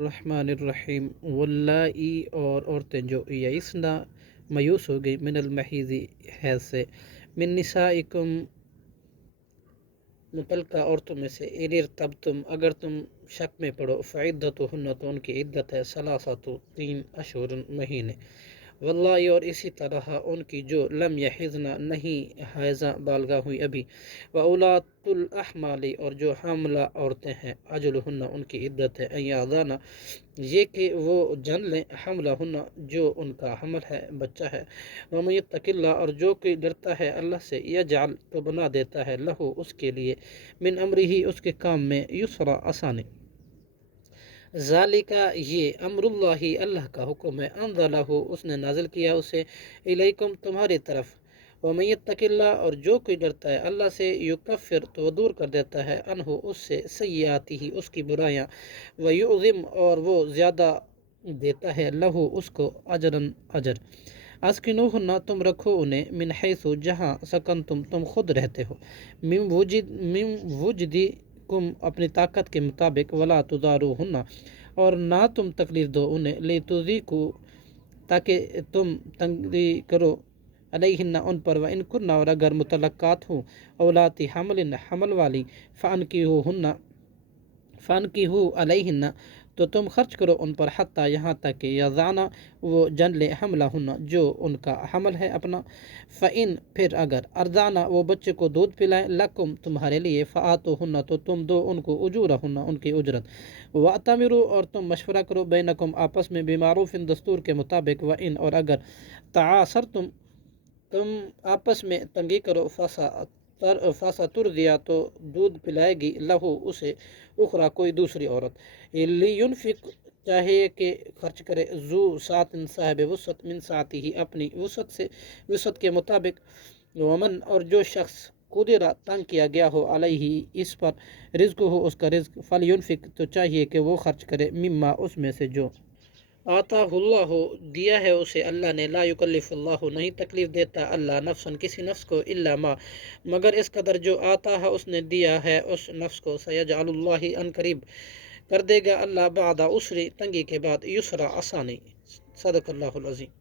الرحمن الرحیم واللائی اور عورتیں جو یئسنا مایوس ہو گئی من المحیض حیض سے من نسائکم متعلقہ عورتوں میں سے ان ارتبتم اگر تم شک میں پڑو فعدتہن تو ان کی عدت ہے ثلاثۃ 3 اشہر مہینے واللہ اور اسی طرح ان کی جو لم یحضن نہیں حیضہ بالغہ ہوئی ابھی واولاۃ الاحمال اور جو حاملہ عورتیں ہیں اجلہن ان کی عدت ہے ان یضعن یہ کہ وہ جن لیں حملہن جو ان کا حمل ہے بچہ ہے ومن یتق اللہ اور جو کوئی ڈرتا ہے اللہ سے یجعل تو بنا دیتا ہے لہو اس کے لیے من امرہ اس کے کام میں یسرا آسانی ذالکہ یہ امر اللہ اللہ کا حکم ہے انزلہ اس نے نازل کیا اسے الیکم تمہاری طرف ومن یتق اللہ اور جو کوئی ڈرتا ہے اللہ سے یکفر تو وہ دور کر دیتا ہے عنہ اس سے سیئاتہ اس کی برائیاں ویعظم اور وہ زیادہ دیتا ہے لہو اس کو اجرن اجر اسکنوہن تم رکھو انہیں من حیث جہاں سکنتم تم خود رہتے ہو من وجدکم اپنی طاقت کے مطابق ولا تضاروہن اور نہ تم تکلیف دو انہیں لتضیقوا تاکہ تم تنگی کرو علیہن ان پر وان کنن اور اگر مطلقات ہوں اولاتی حمل والی فانکحوا علیہن تو تم خرچ کرو ان پر حتیٰ یہاں تک کہ یضعن وہ جن لے حملہن جو ان کا حمل ہے اپنا فإن پھر اگر ارضعن وہ بچے کو دودھ پلائیں لکم تمہارے لیے فآتوہن تو تم دو ان کو اجورہن ان کی اجرت وَأْتَمِرُوا اور تم مشورہ کرو بینکم آپس میں بمعروف دستور کے مطابق وإن اور اگر تعاصرتم تم آپس میں تنگی کرو فاسا ترضیا تو دودھ پلائے گی لہو اسے اخرى کوئی دوسری عورت لینفق چاہیے کہ خرچ کرے ذو سعت صاحب وسعت من سعتہ اپنی وسعت سے وسعت کے مطابق ومن اور جو شخص قدرہ تنگ کیا گیا ہو علیہ اس پر رزق ہو اس کا رزق فلینفق تو چاہیے کہ وہ خرچ کرے مما اس میں سے جو آتا اللہ دیا ہے اسے اللہ نے لا یکلف اللہ نہیں تکلیف دیتا اللہ نفسا کسی نفس کو الا ما مگر اس قدر جو آتا ہے اس نے دیا ہے اس نفس کو سیجعل اللہ ان قریب کر دے گا اللہ بعد عسر تنگی کے بعد یسرا آسانی صدق اللہ العظیم